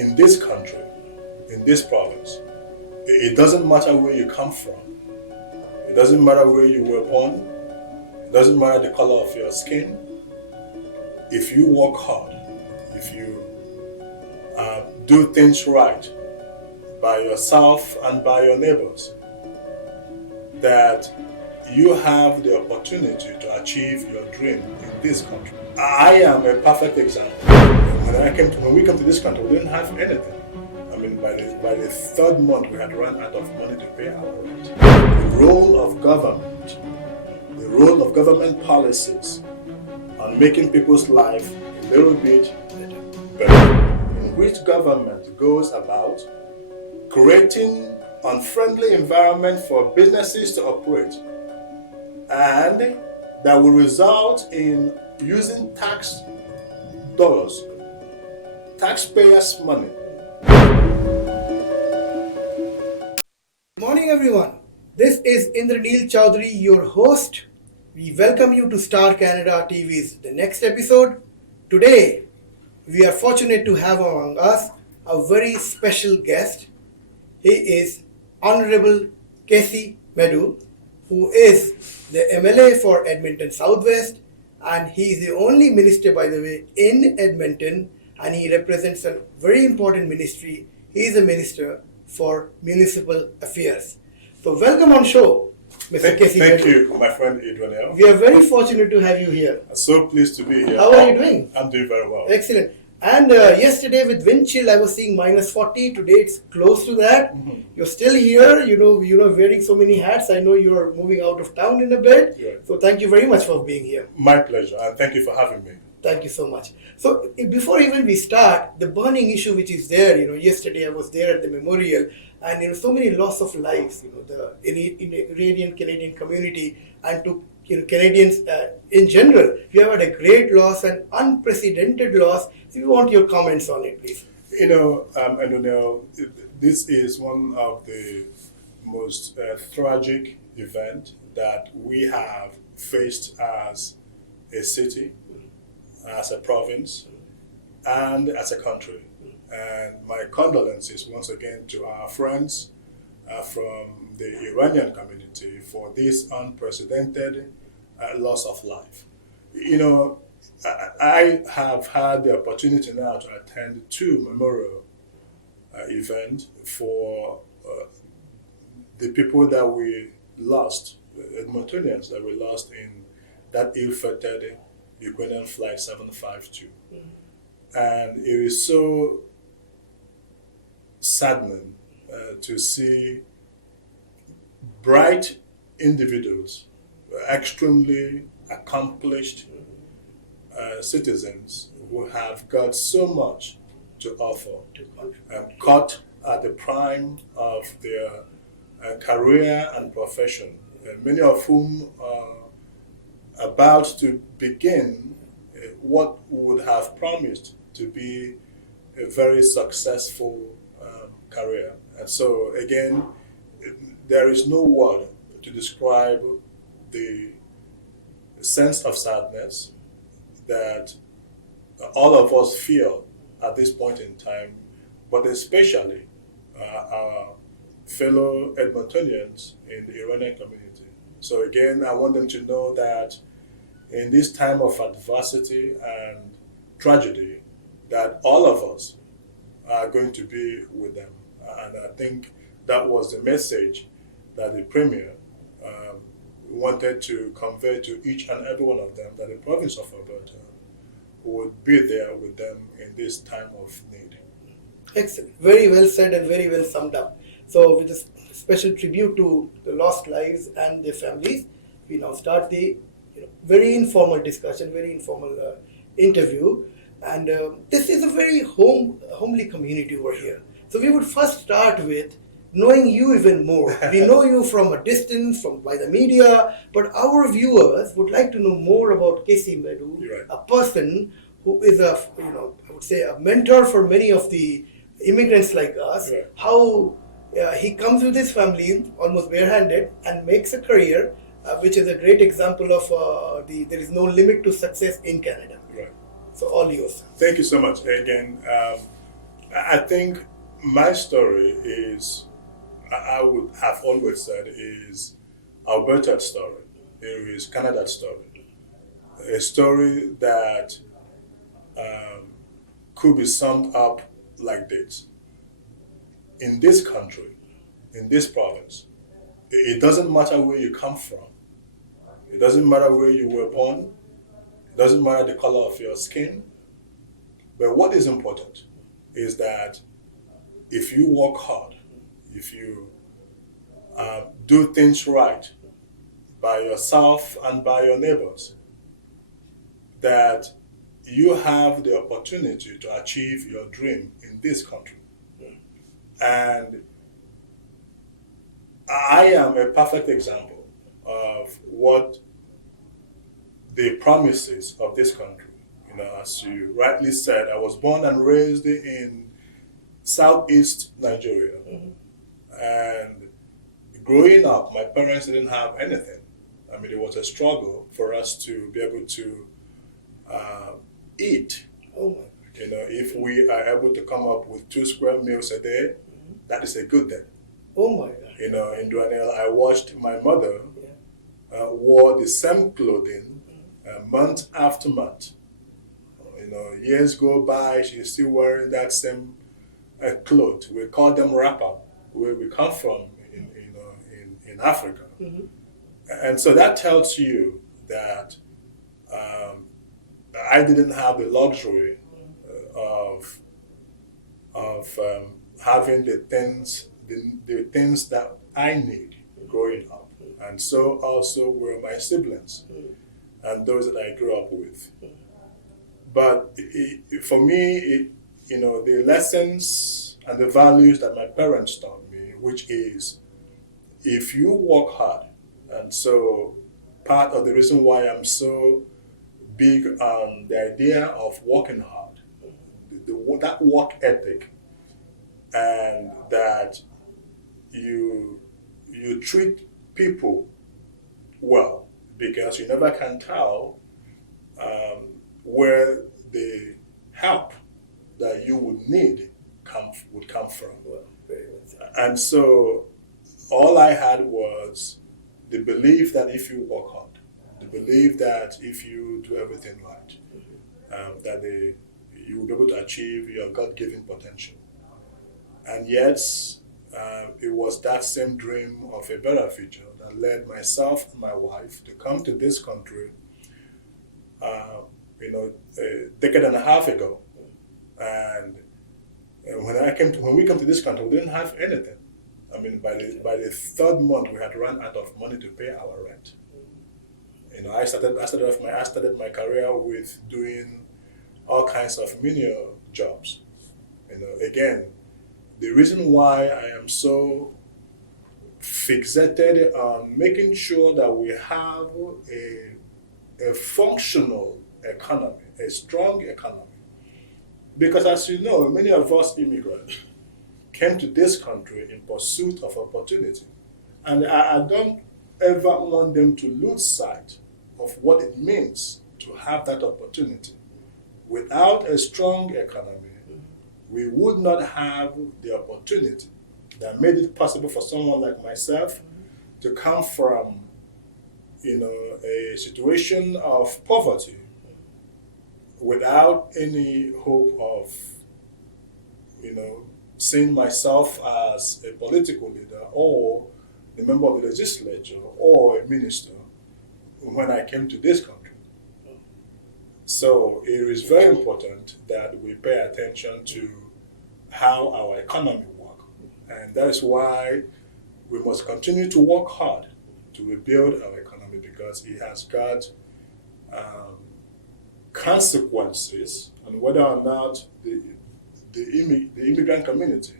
in this country, in this province, it doesn't matter where you come from. It doesn't matter where you were born. It doesn't matter the color of your skin. If you work hard, if you do things right by yourself and by your neighbors, that you have the opportunity to achieve your dream in this country. I am a perfect example. When we came to this country, we didn't have anything. I mean, by the third month, we had run out of money to pay our rent. The role of government policies on making people's life a little bit better, in which government goes about creating unfriendly environment for businesses to operate, and that will result in using tax dollars, taxpayers' money. Good morning, everyone. This is Indranil Chaudhary, your host. We welcome you to Star Canada TV's The Next Episode. Today, we are fortunate to have among us a very special guest. He is Honourable Kaycee Madu, who is the MLA for Edmonton Southwest, and he is the only minister, by the way, in Edmonton, and he represents a very important ministry. He is a minister for Municipal Affairs. So welcome on show, Mr. Kaycee Madu. Thank you, my friend Indranil. We are very fortunate to have you here. I'm so pleased to be here. How are you doing? I'm doing very well. Excellent. And yesterday with wind chill, I was seeing -40. Today it's close to that. Mm-hmm. You're still here, wearing so many hats. I know you're moving out of town in a bit. Yeah. So thank you very much for being here. My pleasure, and thank you for having me. Thank you so much. So before even we start, the burning issue which is there, yesterday I was there at the memorial, and so many loss of lives, the Iranian Canadian community, and to Canadians in general. We have had a great loss, an unprecedented loss. So we want your comments on it, please. This is one of the most tragic events that we have faced as a city, as a province, and as a country. And my condolences once again to our friends from the Iranian community for this unprecedented loss of life. I have had the opportunity now to attend 2 memorial events for the people that we lost, Edmontonians that we lost in that ill-fated Ukrainian flight 752. Mm-hmm. And it is so saddening to see bright individuals, extremely accomplished citizens who have got so much to offer, caught at the prime of their career and profession, many of whom are about to begin what would have promised to be a very successful career. And so again, there is no word to describe the sense of sadness that all of us feel at this point in time, but especially our fellow Edmontonians in the Iranian community. So again, I want them to know that in this time of adversity and tragedy, that all of us are going to be with them. And I think that was the message that the Premier wanted to convey to each and every one of them, that the province of Alberta would be there with them in this time of need. Excellent. Very well said and very well summed up. So with a special tribute to the lost lives and their families, we now start the very informal discussion, very informal interview. And this is a very homely community over here. So we would first start with knowing you even more. We know you from a distance, by the media, but our viewers would like to know more about Kaycee Madu, right, a person who is I would say a mentor for many of the immigrants like us, right. How he comes with his family almost barehanded and makes a career, which is a great example of there is no limit to success in Canada. Right. So all yours. Thank you so much. Again, I think my story is, I would have always said, is Alberta's story. It is Canada's story. A story that could be summed up like this. In this country, in this province, it doesn't matter where you come from. It doesn't matter where you were born. It doesn't matter the color of your skin. But what is important is that if you work hard, if you do things right by yourself and by your neighbors, that you have the opportunity to achieve your dream in this country. And I am a perfect example of what the promises of this country. As you rightly said, I was born and raised in southeast Nigeria. And growing up, my parents didn't have anything. I mean, it was a struggle for us to be able to eat. Oh my God. If we are able to come up with 2 square meals a day, that is a good day. Oh my God. Indranil, I watched my mother wore the same clothing month after month. Years go by, she's still wearing that same clothes. We call them wrapper, where we come from in Africa. And so that tells you that I didn't have the luxury of having the things that I need growing up. And so also were my siblings and those that I grew up with. But for me, the lessons and the values that my parents taught me, which is, if you work hard, and so part of the reason why I'm so big on the idea of working hard, that work ethic, and that you treat people well, because you never can tell where the help that you would need would come from. Well, very well said. And so all I had was the belief that if you work hard, the belief that if you do everything right, that you will be able to achieve your God-given potential. And yet, it was that same dream of a better future that led myself and my wife to come to this country a decade and a half ago. And when we came to this country, we didn't have anything. I mean, by the third month, we had run out of money to pay our rent. I started my career with doing all kinds of menial jobs. Again, the reason why I am so fixated on making sure that we have a functional economy, a strong economy, because as you know, many of us immigrants came to this country in pursuit of opportunity. And I don't ever want them to lose sight of what it means to have that opportunity. Without a strong economy, we would not have the opportunity that made it possible for someone like myself to come from a situation of poverty without any hope of seeing myself as a political leader or a member of the legislature or a minister when I came to this country. So it is very important that we pay attention to how our economy works. And that is why we must continue to work hard to rebuild our economy, because it has got consequences on whether or not the immigrant community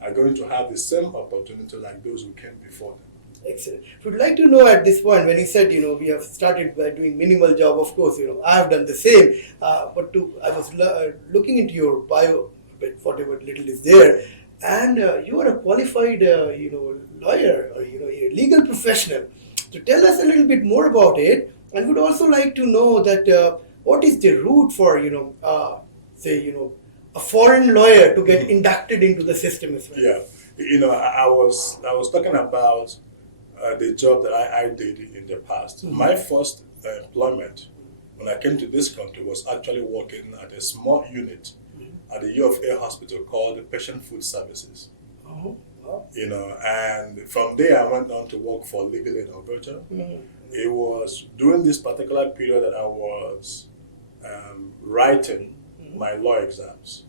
are going to have the same opportunity like those who came before them. Excellent. Would like to know at this point, when he said, we have started by doing minimal job, of course, I have done the same. But I was looking into your bio, but whatever little is there, and you are a qualified, lawyer or a legal professional. So tell us a little bit more about it, and would also like to know that what is the route for, a foreign lawyer to get inducted into the system as well. Yeah, I was talking about the job that I did in the past. My first employment when I came to this country was actually working at a small unit at the Yo Hospital called the Patient Food Services. Oh, wow. And from there I went on to work for Legal in Alberta. It was during this particular period that I was writing my law exams.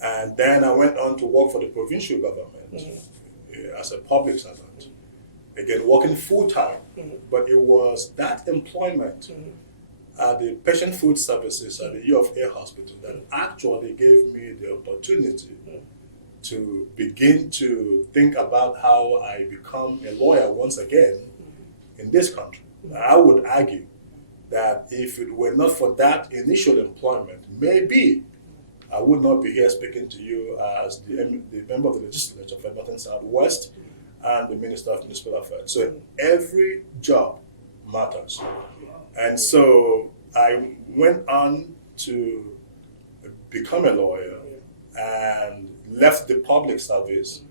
And then I went on to work for the provincial government as a public servant. Again, working full-time. But it was that employment at the Patient Food Services at the U of A Hospital that actually gave me the opportunity to begin to think about how I become a lawyer once again in this country. I would argue that if it were not for that initial employment, maybe I would not be here speaking to you as the member of the legislature of Edmonton Southwest and the Minister of Municipal Affairs. So every job matters. And so I went on to become a lawyer and left the public service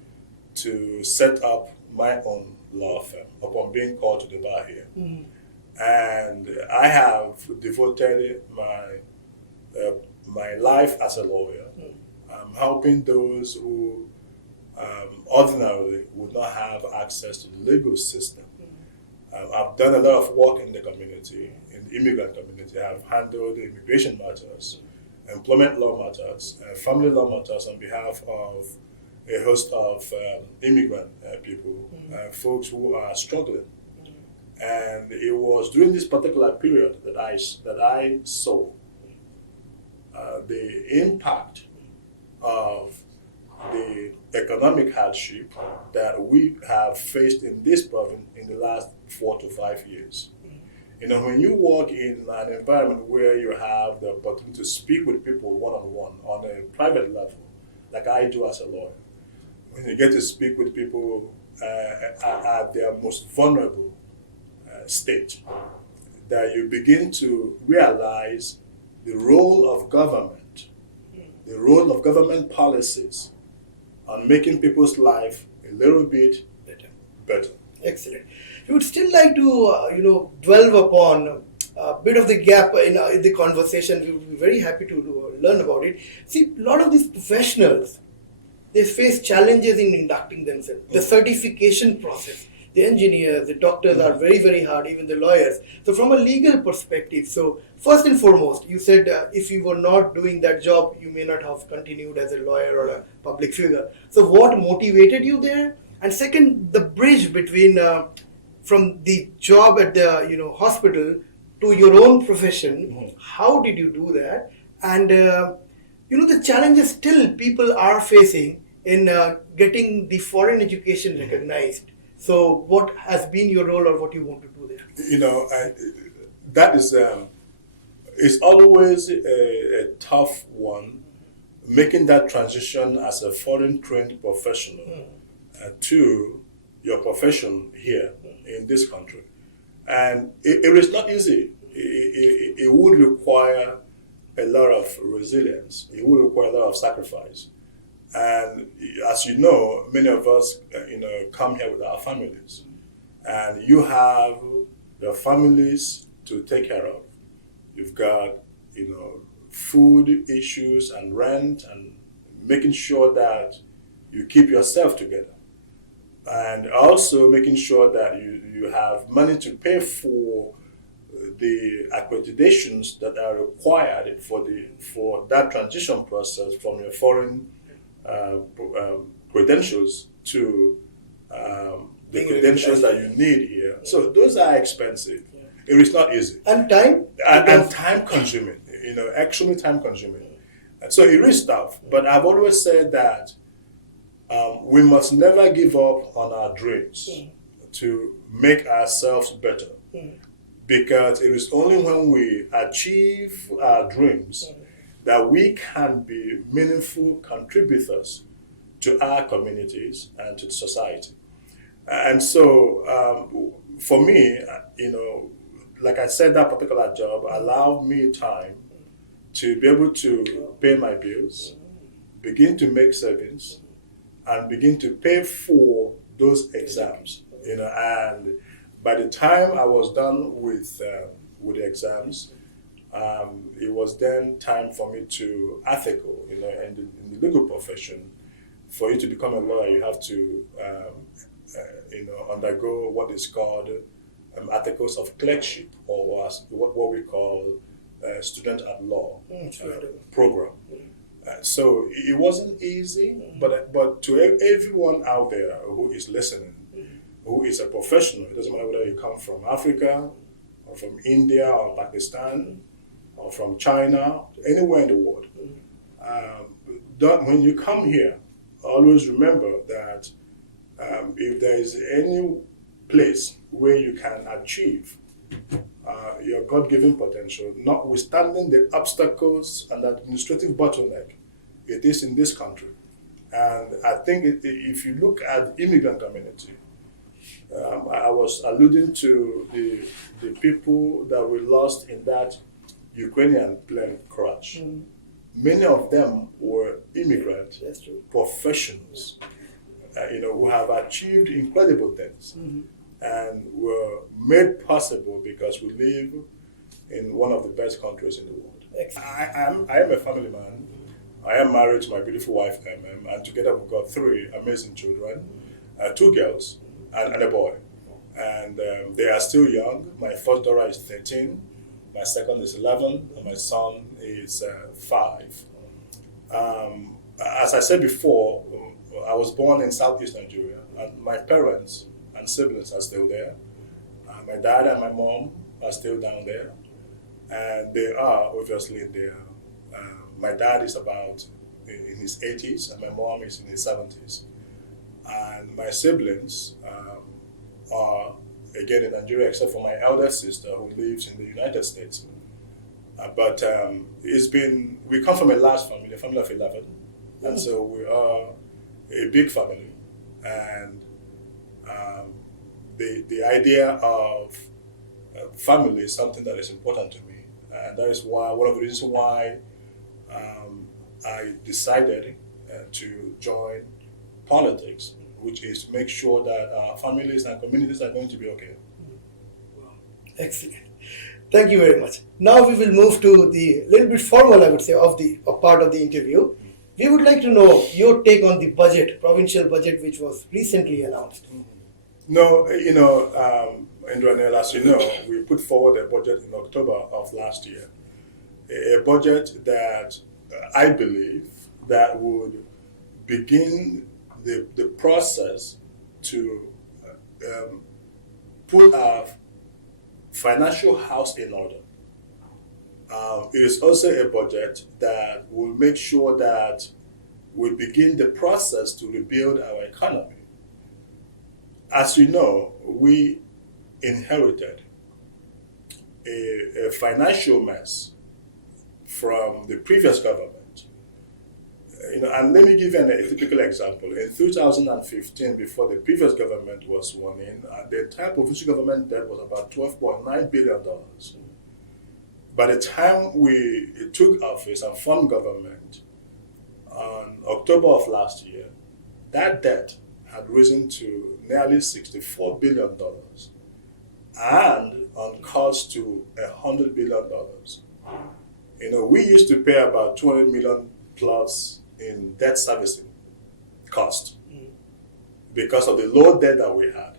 to set up my own law firm upon being called to the bar here. And I have devoted my life as a lawyer, helping those who ordinarily would not have access to the legal system. I've done a lot of work in the community, in the immigrant community. I've handled immigration matters, employment law matters, family law matters on behalf of a host of immigrant people, folks who are struggling. And it was during this particular period that I saw the impact of the economic hardship that we have faced in this province in the last 4 to 5 years. When you work in an environment where you have the opportunity to speak with people one-on-one on a private level, like I do as a lawyer, when you get to speak with people at their most vulnerable state, that you begin to realize the role of government, the role of government policies on making people's life a little bit better. Excellent. We would still like to, dwell upon a bit of the gap in the conversation. We would be very happy to learn about it. See, a lot of these professionals, they face challenges in inducting themselves. The certification process, the engineers, the doctors are very, very hard, even the lawyers. So from a legal perspective, so first and foremost, you said if you were not doing that job, you may not have continued as a lawyer or a public figure. So what motivated you there? And second, the bridge between from the job at the hospital to your own profession, how did you do that? And the challenges still people are facing in getting the foreign education recognized. So what has been your role or what you want to do there? That is it's always a tough one, making that transition as a foreign trained professional to your profession here in this country. And it is not easy. It would require a lot of resilience. It would require a lot of sacrifice. And as you know, many of us, come here with our families. And you have your families to take care of. You've got, food issues and rent and making sure that you keep yourself together. And also making sure that you have money to pay for the accreditations that are required for that transition process from your foreign credentials to the credentials that you need here. So those are expensive. It is not easy. And time? And time consuming, actually time consuming. And so it is tough. But I've always said that we must never give up on our dreams to make ourselves better. Because it is only when we achieve our dreams that we can be meaningful contributors to our communities and to society. And so for me, like I said, that particular job allowed me time to be able to pay my bills, begin to make savings and begin to pay for those exams, and by the time I was done with the exams, it was then time for me to ethical, in the legal profession. For you to become a lawyer, you have to, undergo what is called articles of clerkship, or what we call student at law program. So it wasn't easy, but to everyone out there who is listening, who is a professional, it doesn't matter whether you come from Africa or from India or Pakistan or from China, anywhere in the world. When you come here, always remember that if there is any place where you can achieve your God-given potential, notwithstanding the obstacles and administrative bottleneck it is in this country. And I think if you look at the immigrant community, I was alluding to the people that we lost in that Ukrainian plane crash. Many of them were immigrant professionals, who have achieved incredible things and were made possible because we live in one of the best countries in the world. I am a family man. I am married to my beautiful wife, and together we've got 3 amazing children, 2 girls and a boy. And they are still young. My first daughter is 13, my second is 11, and my son is 5. As I said before, I was born in southeast Nigeria, and my parents and siblings are still there. My dad and my mom are still down there, and they are obviously there. My dad is about in his 80s, and my mom is in his 70s. And my siblings are again in Nigeria, except for my elder sister who lives in the United States. But we come from a large family, a family of 11, and so we are a big family. And the idea of family is something that is important to me, and that is why one of the reasons why I decided to join politics, which is to make sure that our families and communities are going to be okay. Excellent. Thank you very much. Now we will move to the little bit formal, I would say, of part of the interview. We would like to know your take on the budget, provincial budget, which was recently announced. No, Indranil, as you know, we put forward a budget in October of last year. A budget that I believe that would begin the process to put our financial house in order. It is also a budget that will make sure that we begin the process to rebuild our economy. As you know, we inherited a financial mess from the previous government. And let me give you a typical example. In 2015, before the previous government was sworn in, the entire provincial government debt was about $12.9 billion. By the time we took office and formed government on October of last year, that debt had risen to nearly $64 billion and on course to $100 billion. We used to pay about 200 million plus in debt servicing cost because of the low debt that we had.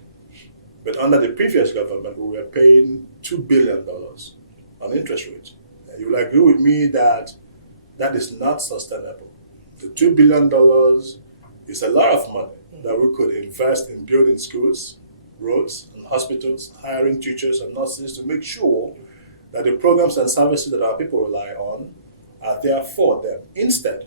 But under the previous government, we were paying $2 billion on interest rates. And you will agree with me that that is not sustainable. The $2 billion is a lot of money that we could invest in building schools, roads, and hospitals, hiring teachers and nurses to make sure that the programs and services that our people rely on are there for them. Instead,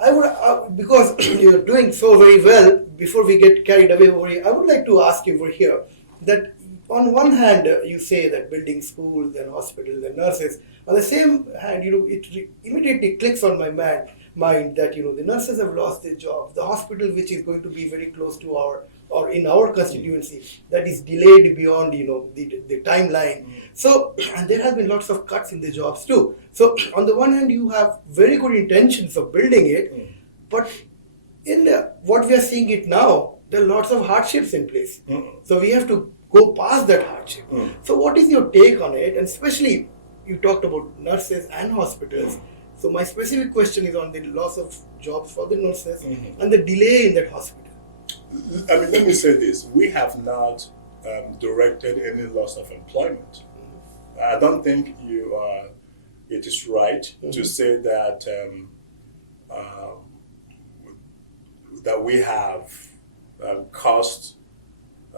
I would, because you're doing so very well, before we get carried away over here, I would like to ask you over here that on one hand, you say that building schools and hospitals and nurses. On the same hand, it immediately clicks on my mind that the nurses have lost their jobs. The hospital, which is going to be very close to our or in our constituency that is delayed beyond the timeline. So, and there has been lots of cuts in the jobs too. So on the one hand, you have very good intentions of building it, but in what we are seeing it now, there are lots of hardships in place. So we have to go past that hardship. So what is your take on it? And especially, you talked about nurses and hospitals. So my specific question is on the loss of jobs for the nurses and the delay in that hospital. I mean, let me say this. We have not directed any loss of employment. I don't think it is right to say that that we have caused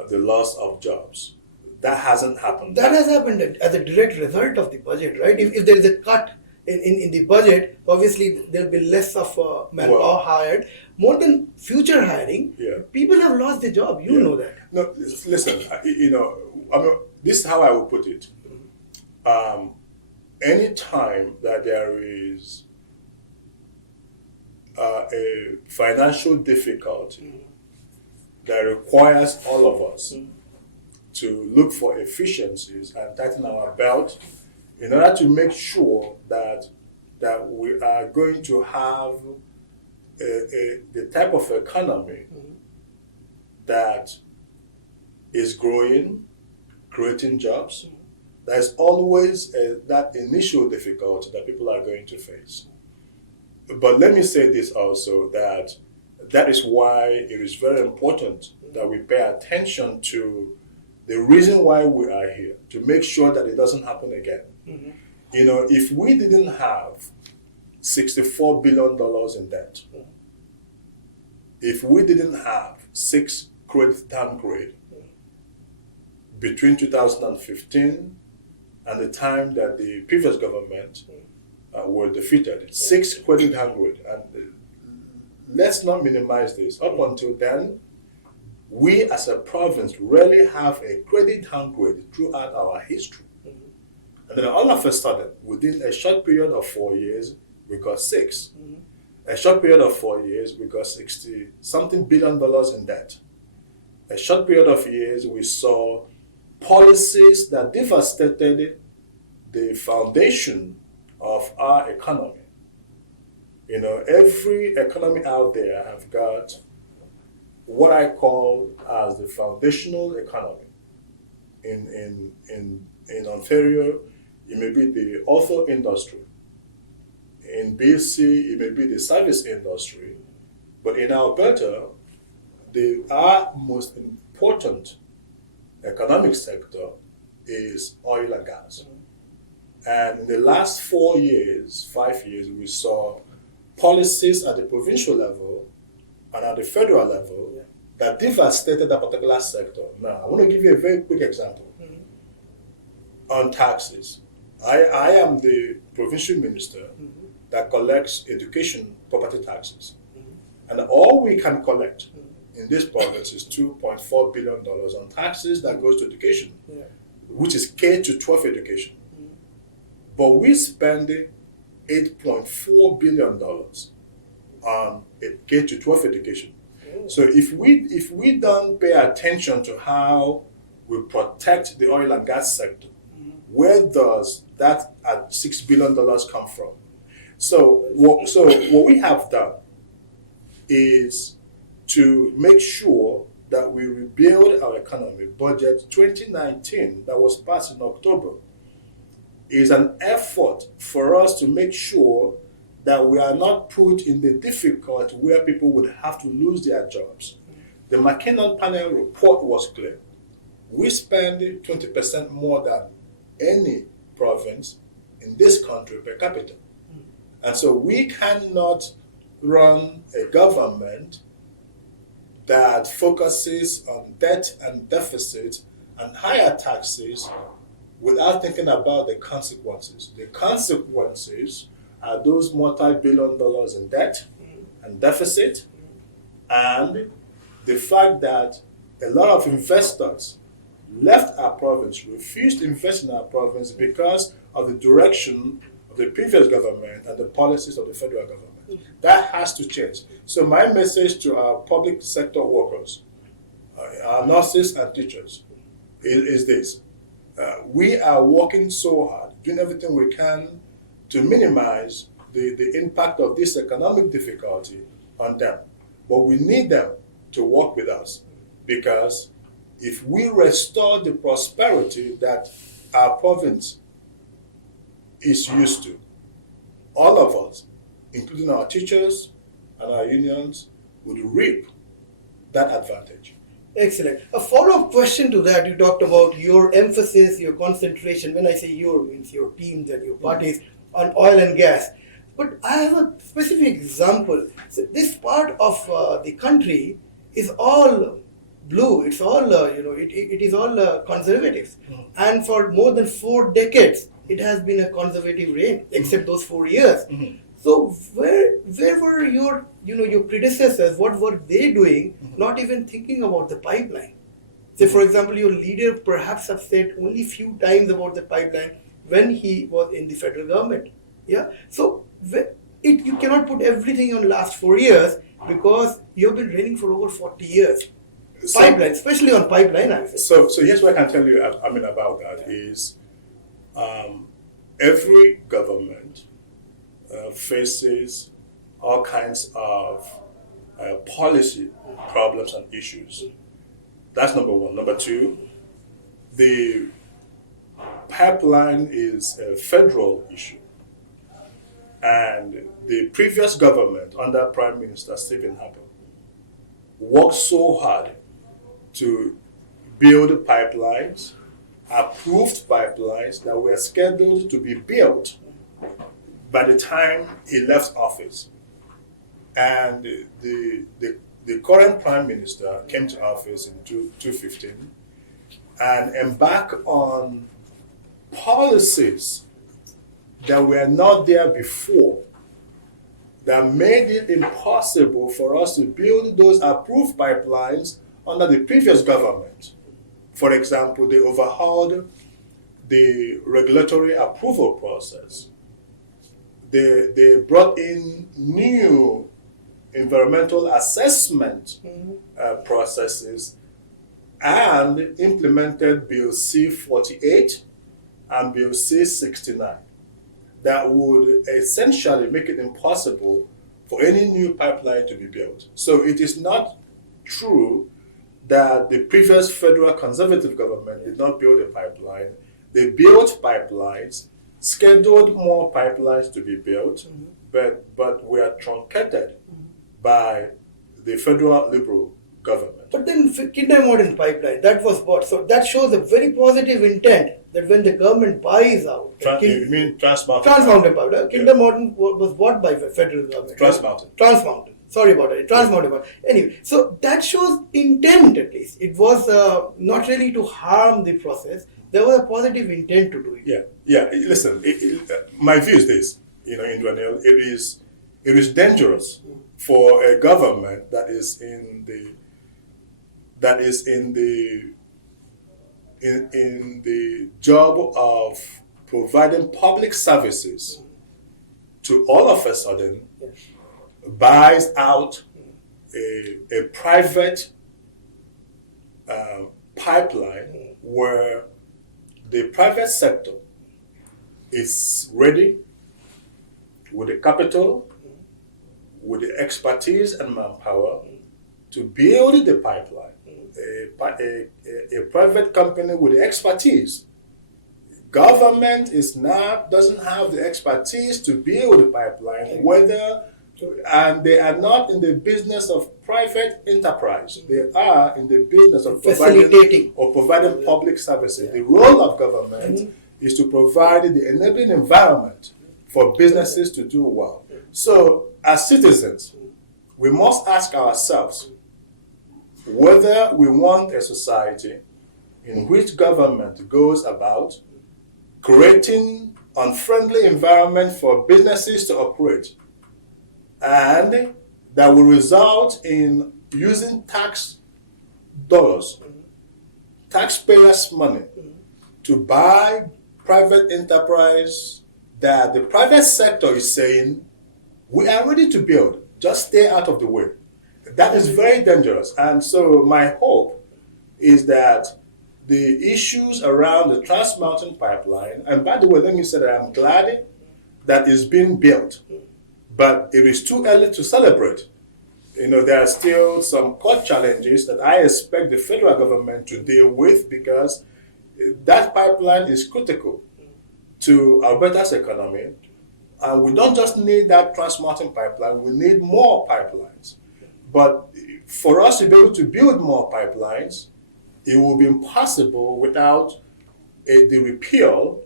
the loss of jobs. That hasn't happened. That has happened as a direct result of the budget, right? If there is a cut in the budget, obviously there will be less of manpower hired. More than future hiring, people have lost their job. You know that. No, listen, I mean, this is how I would put it. Any time that there is a financial difficulty that requires all of us to look for efficiencies and tighten our belt in order to make sure that we are going to have the type of economy that is growing, creating jobs. There's always that initial difficulty that people are going to face. But let me say this also, that is why it is very important that we pay attention to the reason why we are here, to make sure that it doesn't happen again. If we didn't have $64 billion in debt, if we didn't have 6 credit downgrade between 2015 and the time that the previous government were defeated, 6 credit downgrade, and let's not minimize this. Up until then, we as a province rarely have a credit downgrade throughout our history. And then all of a sudden, within a short period of 4 years, we got 6. A short period of 4 years, we got $60-something billion in debt. A short period of years, we saw policies that devastated the foundation of our economy. Every economy out there have got what I call as the foundational economy. In Ontario, it may be the auto industry. In BC, it may be the service industry. But in Alberta, our most important economic sector is oil and gas. And in the last 5 years, we saw policies at the provincial level and at the federal level that devastated that particular sector. Now, I want to give you a very quick example. On taxes. I am the provincial minister that collects education property taxes. And all we can collect in this province is $2.4 billion on taxes that goes to education, which is K to 12 education. But we spend $8.4 billion on K to 12 education. So if we don't pay attention to how we protect the oil and gas sector, where does that $6 billion come from? So what we have done is to make sure that we rebuild our economy. Budget 2019 that was passed in October is an effort for us to make sure that we are not put in the difficulty where people would have to lose their jobs. The McKinnon panel report was clear. We spend 20% more than any province in this country per capita. And so we cannot run a government that focuses on debt and deficit and higher taxes without thinking about the consequences. The consequences are those multi-billion dollars in debt and deficit, and the fact that a lot of investors left our province, refused to invest in our province because of the direction of the previous government and the policies of the federal government. That has to change. So my message to our public sector workers, our nurses and teachers is this. We are working so hard, doing everything we can to minimize the impact of this economic difficulty on them. But we need them to work with us, because if we restore the prosperity that our province is used to, all of us, including our teachers and our unions, would reap that advantage. Excellent. A follow-up question to that, you talked about your emphasis, your concentration, when I say your, means your teams and your parties, on oil and gas. But I have a specific example. So this part of the country is all blue. It's all, it is all conservative. And for more than 4 decades, it has been a conservative reign, except those 4 years. So where were your predecessors? What were they doing? Not even thinking about the pipeline. Say, for example, your leader perhaps have said only few times about the pipeline when he was in the federal government. Yeah. So you cannot put everything on last 4 years, because you've been reigning for over 40 years. Pipeline, especially on pipeline, I say. So here's what I can tell you. About that is, every government faces all kinds of policy problems and issues. That's number one. Number two, the pipeline is a federal issue. And the previous government, under Prime Minister Stephen Harper, worked so hard to build pipelines, approved pipelines that were scheduled to be built by the time he left office. And the current Prime Minister came to office in 2015 and embarked on policies that were not there before, that made it impossible for us to build those approved pipelines under the previous government. For example, they overhauled the regulatory approval process. They brought in new environmental assessment processes and implemented Bill C-48 and Bill C-69 that would essentially make it impossible for any new pipeline to be built. So it is not true that the previous federal conservative government did not build a pipeline. They built pipelines, scheduled more pipelines to be built, but were truncated by the federal Liberal government. But then Kinder Modern pipeline, that was bought. So that shows a very positive intent that when the government buys out. You mean Trans Mountain? Trans Mountain pipeline. Kinder Modern was bought by the federal government. Trans Mountain. Trans Mountain. Sorry about it. Trans Mountain. Anyway, so that shows intent at least. It was not really to harm the process. There was a positive intent to do it. Yeah. Listen, my view is this. Indranil, it is dangerous for a government that is in the job of providing public services to all of a sudden buys out a private pipeline where the private sector is ready with the capital, with the expertise and manpower to build the pipeline. A private company with the expertise. Government doesn't have the expertise to build the pipeline, and they are not in the business of private enterprise. They are in the business of providing public services. The role of government is to provide the enabling environment for businesses to do well. So, as citizens, we must ask ourselves whether we want a society in which government goes about creating unfriendly environment for businesses to operate, and that will result in using tax dollars, taxpayers' money, to buy private enterprise that the private sector is saying, we are ready to build, just stay out of the way. That is very dangerous. And so my hope is that the issues around the Trans Mountain Pipeline, and by the way, let me say that I'm glad that it's being built, but it is too early to celebrate. There are still some court challenges that I expect the federal government to deal with, because that pipeline is critical to Alberta's economy. And we don't just need that Trans Mountain Pipeline, we need more pipelines. But for us to be able to build more pipelines, it will be impossible without the repeal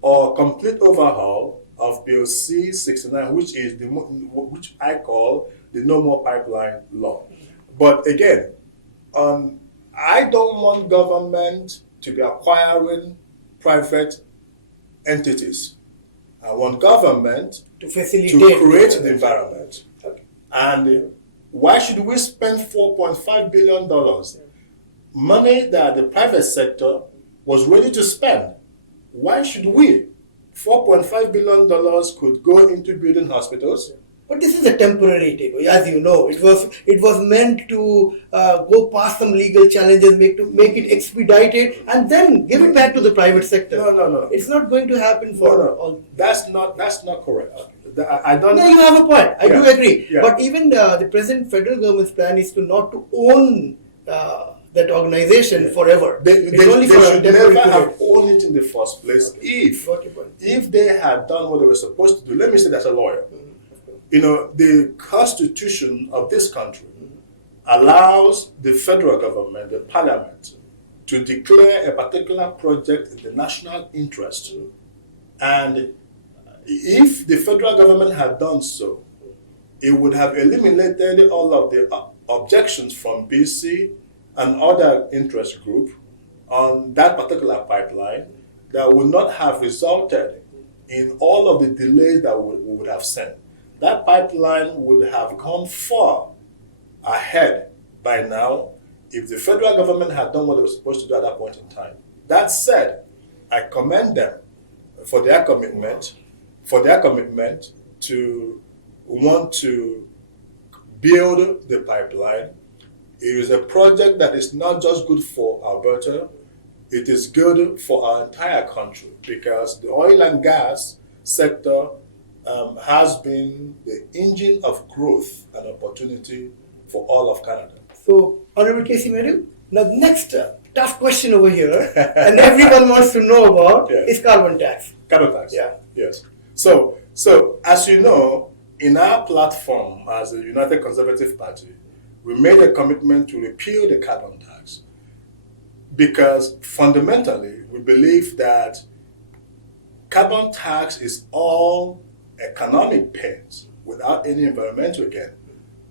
or complete overhaul of Bill C-69, which I call the No More Pipeline Law. But again, I don't want government to be acquiring private entities. I want government to facilitate to create the environment. Okay. And why should we spend $4.5 billion? Money that the private sector was ready to spend. Why should we? $4.5 billion could go into building hospitals. But this is a temporary table, as you know. It was meant to go past some legal challenges, make it expedited, and then give it back to the private sector. No. It's not going to happen for all. That's not correct. I don't. No, you have a point. I do agree. Yeah. But even the present federal government's plan is not to own that organization forever. They should never have owned it in the first place. If they had done what they were supposed to do, let me say that as a lawyer. The Constitution of this country allows the federal government, the parliament, to declare a particular project in the national interest. And if the federal government had done so, it would have eliminated all of the objections from BC and other interest group on that particular pipeline that would not have resulted in all of the delays that we would have seen. That pipeline would have gone far ahead by now if the federal government had done what they were supposed to do at that point in time. That said, I commend them for their commitment to want to build the pipeline. It is a project that is not just good for Alberta, it is good for our entire country, because the oil and gas sector has been the engine of growth and opportunity for all of Canada. So, Honourable Kaycee Madu, now the next tough question over here, and everyone wants to know about, is carbon tax. Carbon tax. Yeah. Yes. So as you know, in our platform as a United Conservative Party, we made a commitment to repeal the carbon tax, because fundamentally we believe that carbon tax is all economic pains without any environmental gain.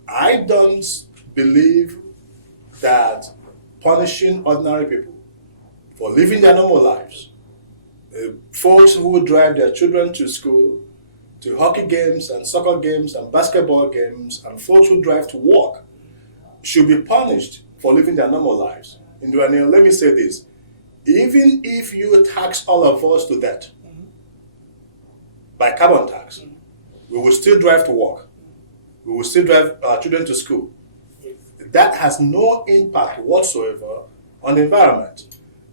I don't believe that punishing ordinary people for living their normal lives, folks who drive their children to school, to hockey games and soccer games and basketball games, and folks who drive to work, should be punished for living their normal lives. Indranil, let me say this. Even if you tax all of us to death by carbon tax, we will still drive to work. We will still drive our children to school. That has no impact whatsoever on the environment.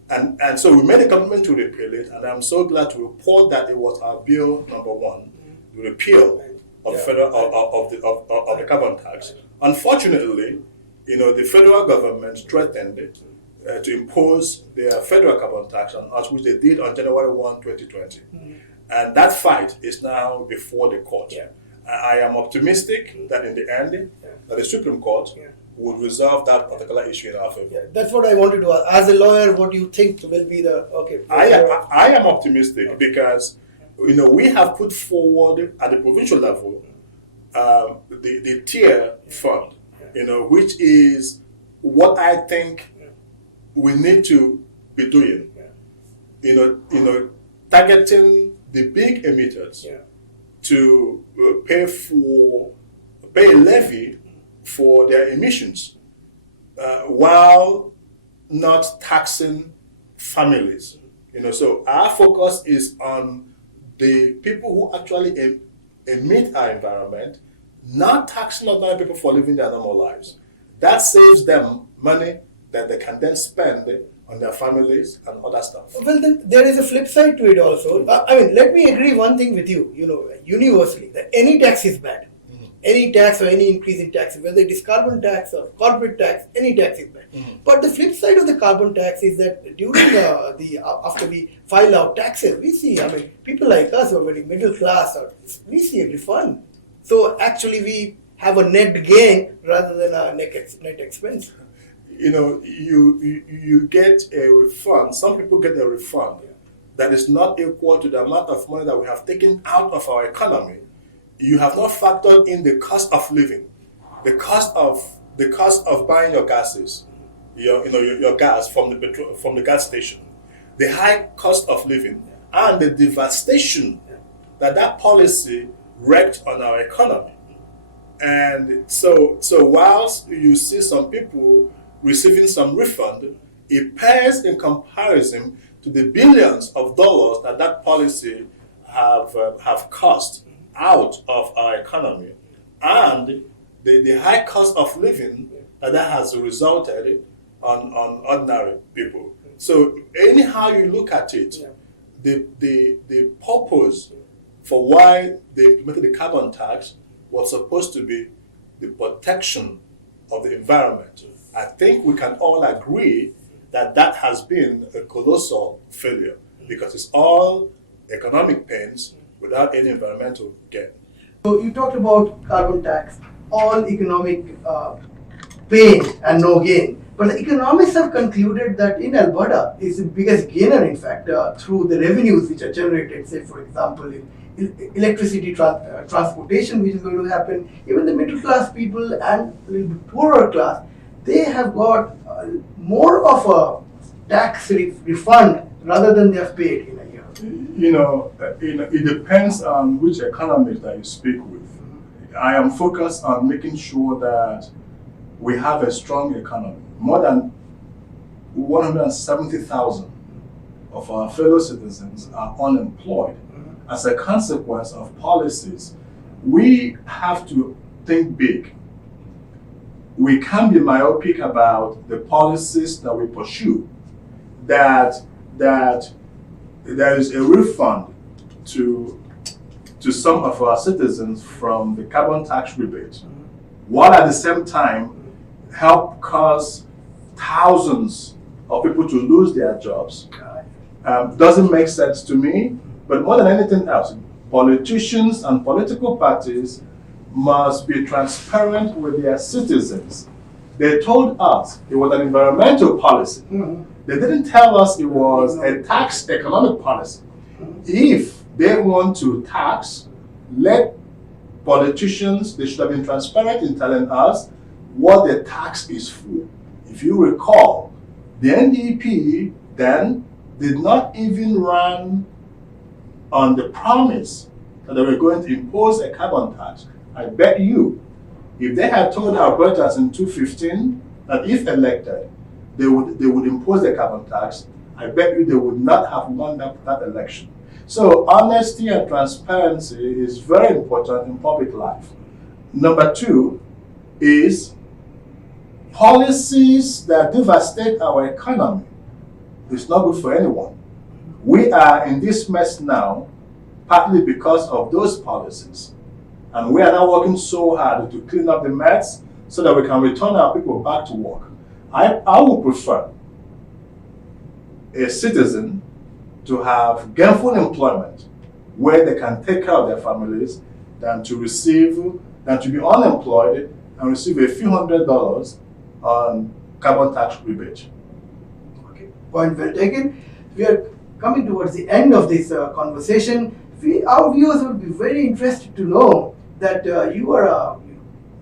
And so we made a commitment to repeal it, and I'm so glad to report that it was our bill number 1, the repeal of the carbon tax. Unfortunately, the federal government threatened to impose their federal carbon tax on us, which they did on January 1, 2020. And that fight is now before the court. I am optimistic that in the end, that the Supreme Court would resolve that particular issue in our favor. That's what I wanted to ask. As a lawyer, what do you think will be the I am optimistic because we have put forward at the provincial level the tier fund, which is what I think we need to be doing. Targeting the big emitters to pay a levy for their emissions, while not taxing families. So our focus is on the people who actually emit our environment, not taxing ordinary people for living their normal lives. That saves them money that they can then spend on their families and other stuff. Well, then there is a flip side to it also. I mean, let me agree one thing with you, universally, that any tax is bad. Any tax or any increase in tax, whether it is carbon tax or corporate tax, any tax is bad. But the flip side of the carbon tax is that during after we file our taxes, we see, people like us who are very middle class, we see a refund. So actually we have a net gain rather than a net expense. You get a refund. Some people get a refund that is not equal to the amount of money that we have taken out of our economy. You have not factored in the cost of living, the cost of buying your gases, your gas from the gas station, the high cost of living, and the devastation that policy wreaked on our economy. And so whilst you see some people receiving some refund, it pales in comparison to the billions of dollars that policy have cost out of our economy, and the high cost of living that has resulted on ordinary people. So anyhow you look at it, the purpose for why they implemented the carbon tax was supposed to be the protection of the environment. I think we can all agree that has been a colossal failure, because it's all economic pains without any environmental gain. So you talked about carbon tax, all economic pain and no gain. But the economists have concluded that in Alberta is the biggest gainer, in fact, through the revenues which are generated, say for example, in electricity transportation, which is going to happen. Even the middle class people and a little bit poorer class, they have got more of a tax refund rather than they have paid in a year. It depends on which economist that you speak with. I am focused on making sure that we have a strong economy. More than 170,000 of our fellow citizens are unemployed as a consequence of policies. We have to think big. We can't be myopic about the policies that we pursue. That there is a refund to some of our citizens from the carbon tax rebate, while at the same time help cause thousands of people to lose their jobs. Doesn't make sense to me, but more than anything else, politicians and political parties must be transparent with their citizens. They told us it was an environmental policy. They didn't tell us it was a tax economic policy. If they want to tax, let politicians, they should have been transparent in telling us what the tax is for. If you recall, the NDP then did not even run on the promise that they were going to impose a carbon tax. I bet you, if they had told Albertans in 2015 that if elected, they would impose the carbon tax, I bet you they would not have won that election. So honesty and transparency is very important in public life. Number two is policies that devastate our economy. It's not good for anyone. We are in this mess now partly because of those policies. And we are now working so hard to clean up the mess so that we can return our people back to work. I would prefer a citizen to have gainful employment where they can take care of their families than to be unemployed and receive a few $100s on carbon tax rebate. Okay, point well taken. We are coming towards the end of this conversation. Our viewers would be very interested to know that you are a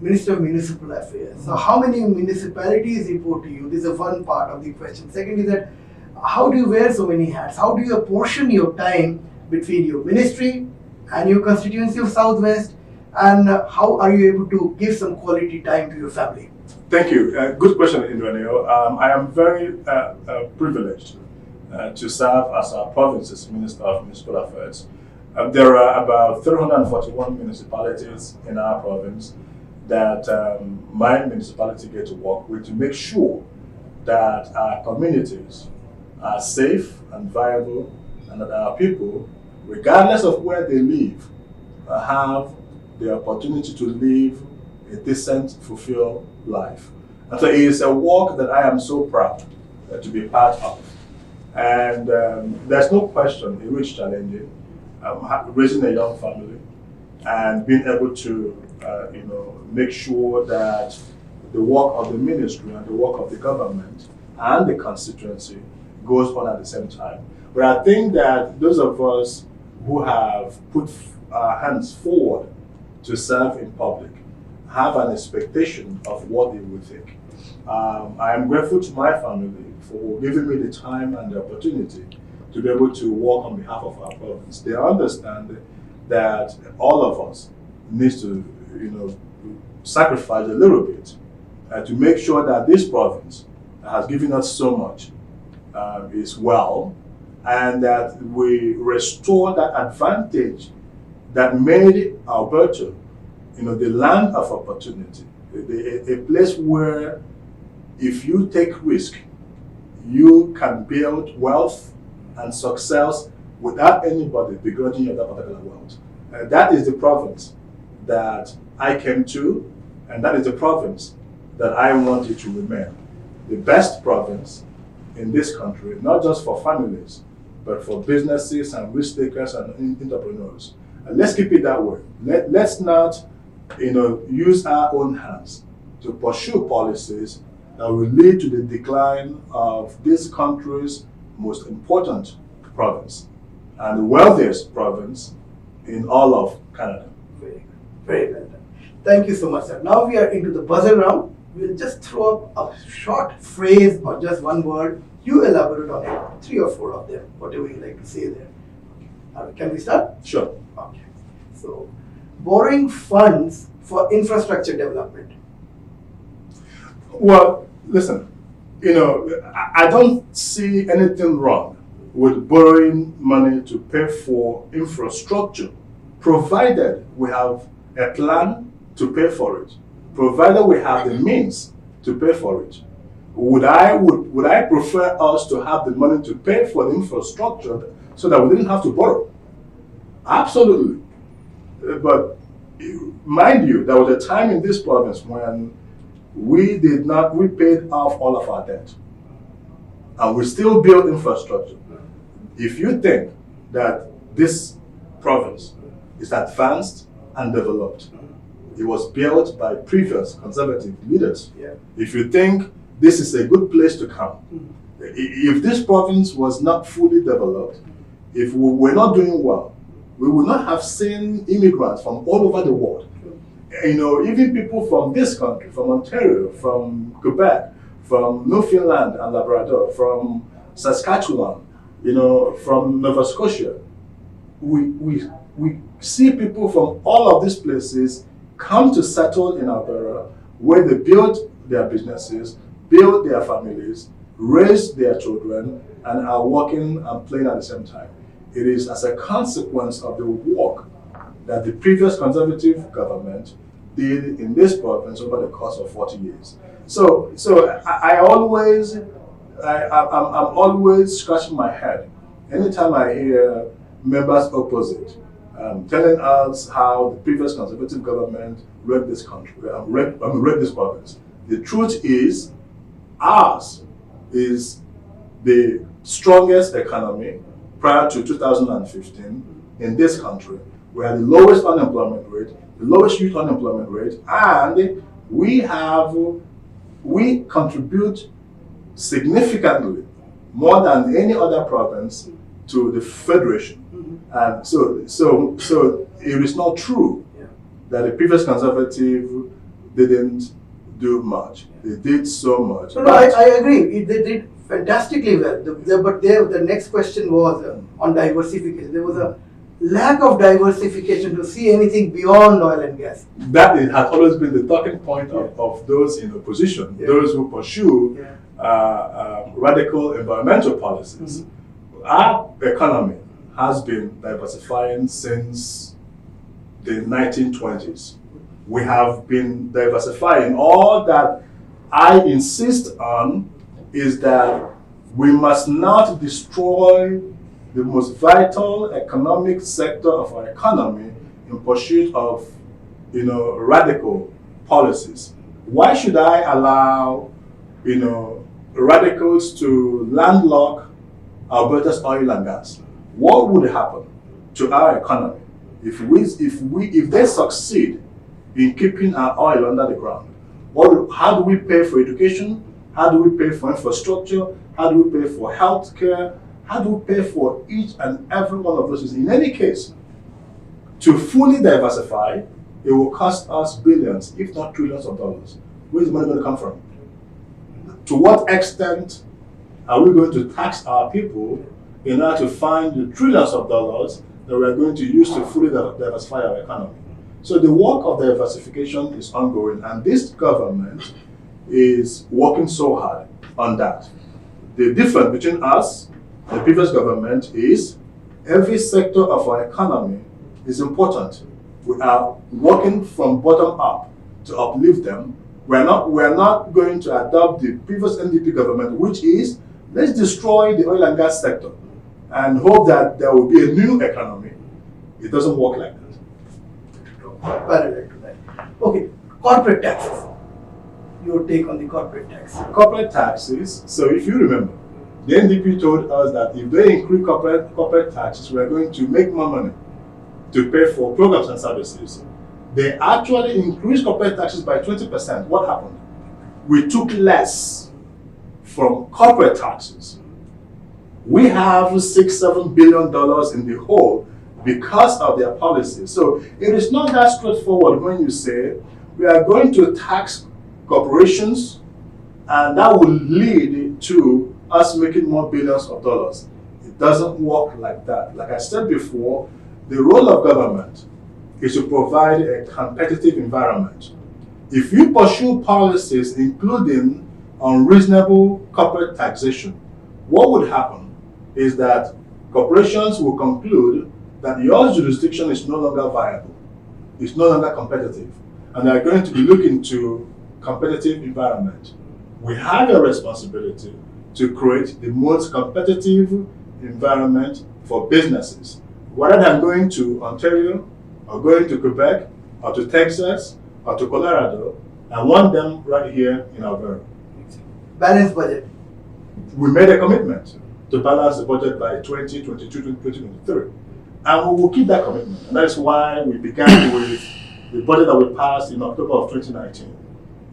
Minister of Municipal Affairs. So how many municipalities report to you? This is one part of the question. Second is that how do you wear so many hats? How do you apportion your time between your ministry and your constituency of Southwest? And how are you able to give some quality time to your family? Thank you. Good question, Indranil. I am very privileged to serve as our province's Minister of Municipal Affairs. There are about 341 municipalities in our province that my municipality gets to work with to make sure that our communities are safe and viable, and that our people, regardless of where they live, have the opportunity to live a decent, fulfilled life. And so it is a work that I am so proud to be part of. And there's no question, it is challenging, raising a young family and being able to make sure that the work of the ministry and the work of the government and the constituency goes on at the same time. But I think that those of us who have put our hands forward to serve in public have an expectation of what they will think. I am grateful to my family for giving me the time and the opportunity to be able to work on behalf of our province. They understand that all of us needs to, sacrifice a little bit to make sure that this province has given us so much is well, and that we restore that advantage that made Alberta, the land of opportunity, a place where if you take risk, you can build wealth and success without anybody begrudging you that particular wealth. That is the province that I came to, and that is the province that I want it to remain. The best province in this country, not just for families, but for businesses and risk takers and entrepreneurs. And let's keep it that way. Let's not, use our own hands to pursue policies that will lead to the decline of this country's most important province and the wealthiest province in all of Canada. Very, very well done. Thank you so much, sir. Now we are into the buzzer round. We'll just throw up a short phrase or just one word. You elaborate on it, 3 or 4 of them, whatever you like to say there. Can we start? Sure. Okay. So, borrowing funds for infrastructure development. Well, listen, I don't see anything wrong with borrowing money to pay for infrastructure, provided we have a plan to pay for it, provided we have the means to pay for it. Would I prefer us to have the money to pay for the infrastructure so that we didn't have to borrow? Absolutely. But mind you, there was a time in this province when we paid off all of our debt. And we still build infrastructure. If you think that this province is advanced and developed, it was built by previous conservative leaders. Yeah. If you think this is a good place to come, if this province was not fully developed, if we were not doing well, we would not have seen immigrants from all over the world. Even people from this country, from Ontario, from Quebec, from Newfoundland and Labrador, from Saskatchewan, from Nova Scotia. We see people from all of these places come to settle in Alberta, where they build their businesses, build their families, raise their children, and are working and playing at the same time. It is as a consequence of the work that the previous conservative government did in this province over the course of 40 years. So I'm always scratching my head anytime I hear members opposite telling us how the previous conservative government ran this country, ran this province. The truth is, ours is the strongest economy prior to 2015 in this country. We had the lowest unemployment rate, the lowest youth unemployment rate, and we contribute significantly more than any other province to the federation. And so it is not true that the previous conservative didn't do much. They did so much. No, I agree. They did fantastically well. But the next question was on diversification. There was a lack of diversification to see anything beyond oil and gas. That has always been the talking point of those in opposition, those who pursue radical environmental policies. Our economy has been diversifying since the 1920s. We have been diversifying. All that I insist on is that we must not destroy the most vital economic sector of our economy in pursuit of, radical policies. Why should I allow, radicals to landlock Alberta's oil and gas? What would happen to our economy if they succeed in keeping our oil under the ground? How do we pay for education? How do we pay for infrastructure? How do we pay for health care? How do we pay for each and every one of those things? In any case, to fully diversify, it will cost us billions, if not trillions of dollars. Where is the money going to come from? To what extent are we going to tax our people in order to find the trillions of dollars that we are going to use to fully diversify our economy? So the work of diversification is ongoing, and this government is working so hard on that. The difference between us and the previous government is every sector of our economy is important. We are working from bottom up to uplift them. We're not going to adopt the previous NDP government, which is let's destroy the oil and gas sector and hope that there will be a new economy. It doesn't work like that. Parallel to that. Okay, corporate taxes. Your take on the corporate tax? Corporate taxes. So if you remember, the NDP told us that if they increase corporate taxes, we are going to make more money to pay for programs and services. They actually increased corporate taxes by 20%. What happened? We took less from corporate taxes. We have $6-7 billion in the hole because of their policies. So it is not that straightforward when you say we are going to tax corporations and that will lead to us making more billions of dollars. It doesn't work like that. Like I said before, the role of government is to provide a competitive environment. If you pursue policies including unreasonable corporate taxation, what would happen is that corporations will conclude that your jurisdiction is no longer viable, it's no longer competitive, and they are going to be looking to competitive environment. We have a responsibility to create the most competitive environment for businesses. Rather than going to Ontario, or going to Quebec, or to Texas, or to Colorado, I want them right here in Alberta. Balanced budget. We made a commitment to balance the budget by 2022 to 2023. And we will keep that commitment. And that's why we began with the budget that we passed in October of 2019.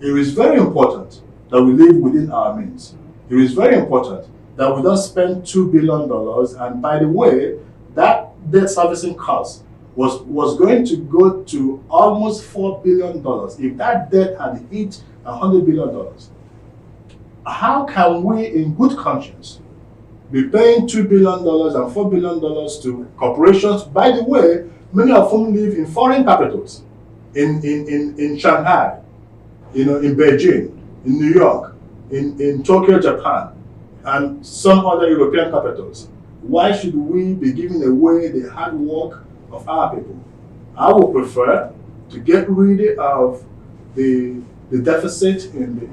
It is very important that we live within our means. It is very important that we don't spend $2 billion. And by the way, that debt servicing cost was going to go to almost $4 billion. If that debt had hit $100 billion, how can we, in good conscience, be paying $2 billion and $4 billion to corporations, by the way, many of whom live in foreign capitals, in Shanghai, in Beijing, in New York, in Tokyo, Japan, and some other European capitals? Why should we be giving away the hard work of our people? I would prefer to get rid of the deficit in the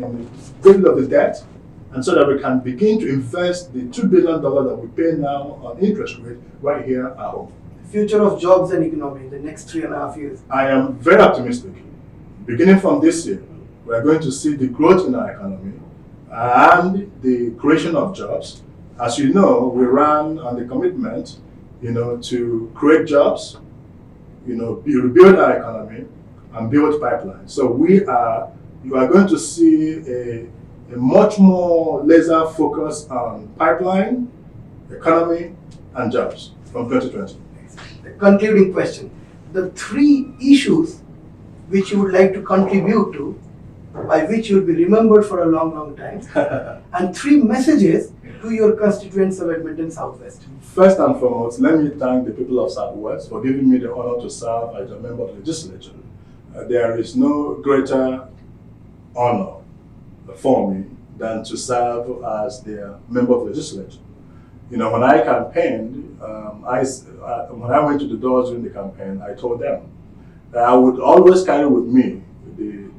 bill of the debt, and so that we can begin to invest the $2 billion that we pay now on interest rate right here at home. Future of jobs and economy in the next 3.5 years. I am very optimistic. Beginning from this year, we are going to see the growth in our economy and the creation of jobs. As you know, we ran on the commitment, to create jobs, rebuild our economy and build pipelines. So you are going to see a much more laser focus on pipeline, economy, and jobs from 2020. The concluding question: the 3 issues which you would like to contribute to, by which you will be remembered for a long, long time, and 3 messages to your constituents of Edmonton Southwest. First and foremost, let me thank the people of Southwest for giving me the honor to serve as a member of the legislature. There is no greater honor for me than to serve as their member of the legislature. When I campaigned, when I went to the doors during the campaign, I told them that I would always carry with me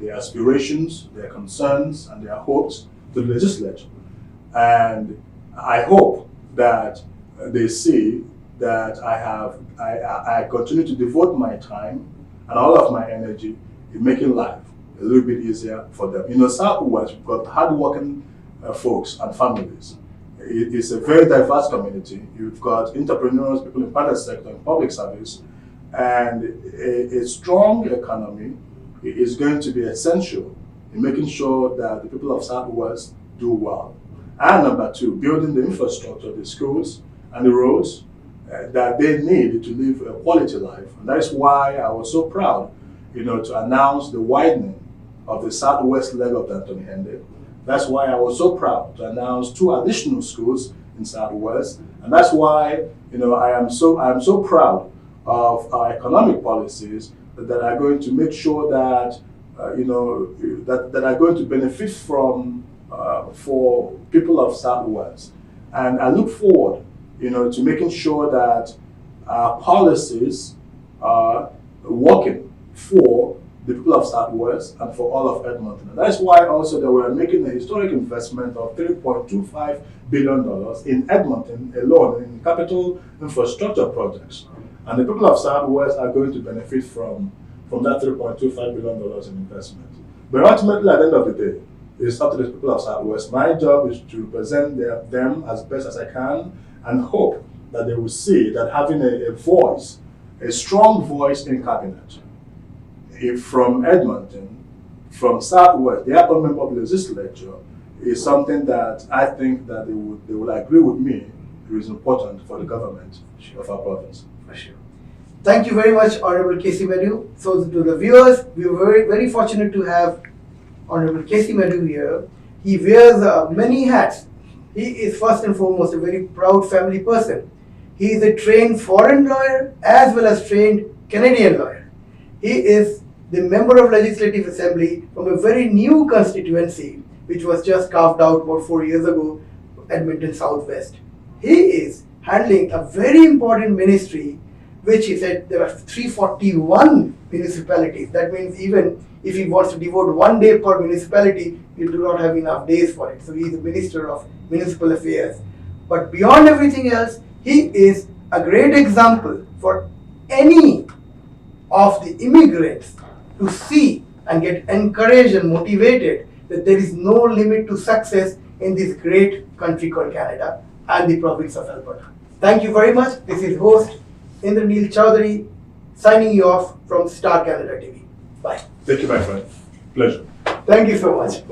their aspirations, their concerns, and their hopes to the legislature. And I hope that they see that I continue to devote my time and all of my energy in making life a little bit easier for them. You know, Southwest, we've got hardworking folks and families. It's a very diverse community. You've got entrepreneurs, people in private sector, and public service, and a strong economy is going to be essential in making sure that the people of Southwest do well. And number two, building the infrastructure, the schools and the roads that they need to live a quality life. And that is why I was so proud, you know, to announce the widening of the southwest leg of the Anthony Hende. That's why I was so proud to announce 2 additional schools in Southwest. And that's why, you know, I am so proud of our economic policies that are going to make sure that, you know, that are going to benefit from for people of Southwest. And I look forward, you know, to making sure that our policies are working for the people of Southwest and for all of Edmonton. And that's why also that we're making a historic investment of $3.25 billion in Edmonton alone in capital infrastructure projects. And the people of Southwest are going to benefit from that $3.25 billion in investment. But ultimately, at the end of the day, it's up to the people of Southwest. My job is to represent them as best as I can and hope that they will see that having a voice, a strong voice in cabinet, if from Edmonton, from Southwest, the upper member of the legislature, is something that I think that they will agree with me is important for the government of our province. For sure. Thank you very much, Honourable Kaycee Madu. So to the viewers, we are very, very fortunate to have Honourable Kaycee Madu here. He wears many hats. He is first and foremost a very proud family person. He is a trained foreign lawyer as well as trained Canadian lawyer. He is the member of Legislative Assembly from a very new constituency which was just carved out about 4 years ago, Edmonton Southwest. He is handling a very important ministry which he said there are 341 municipalities. That means even if he wants to devote 1 day per municipality, he do not have enough days for it. So he is the Minister of Municipal Affairs. But beyond everything else, he is a great example for any of the immigrants to see and get encouraged and motivated that there is no limit to success in this great country called Canada and the province of Alberta. Thank you very much. This is host Indranil Chaudhary signing you off from Star Canada TV. Bye. Thank you, my friend. Pleasure. Thank you so much.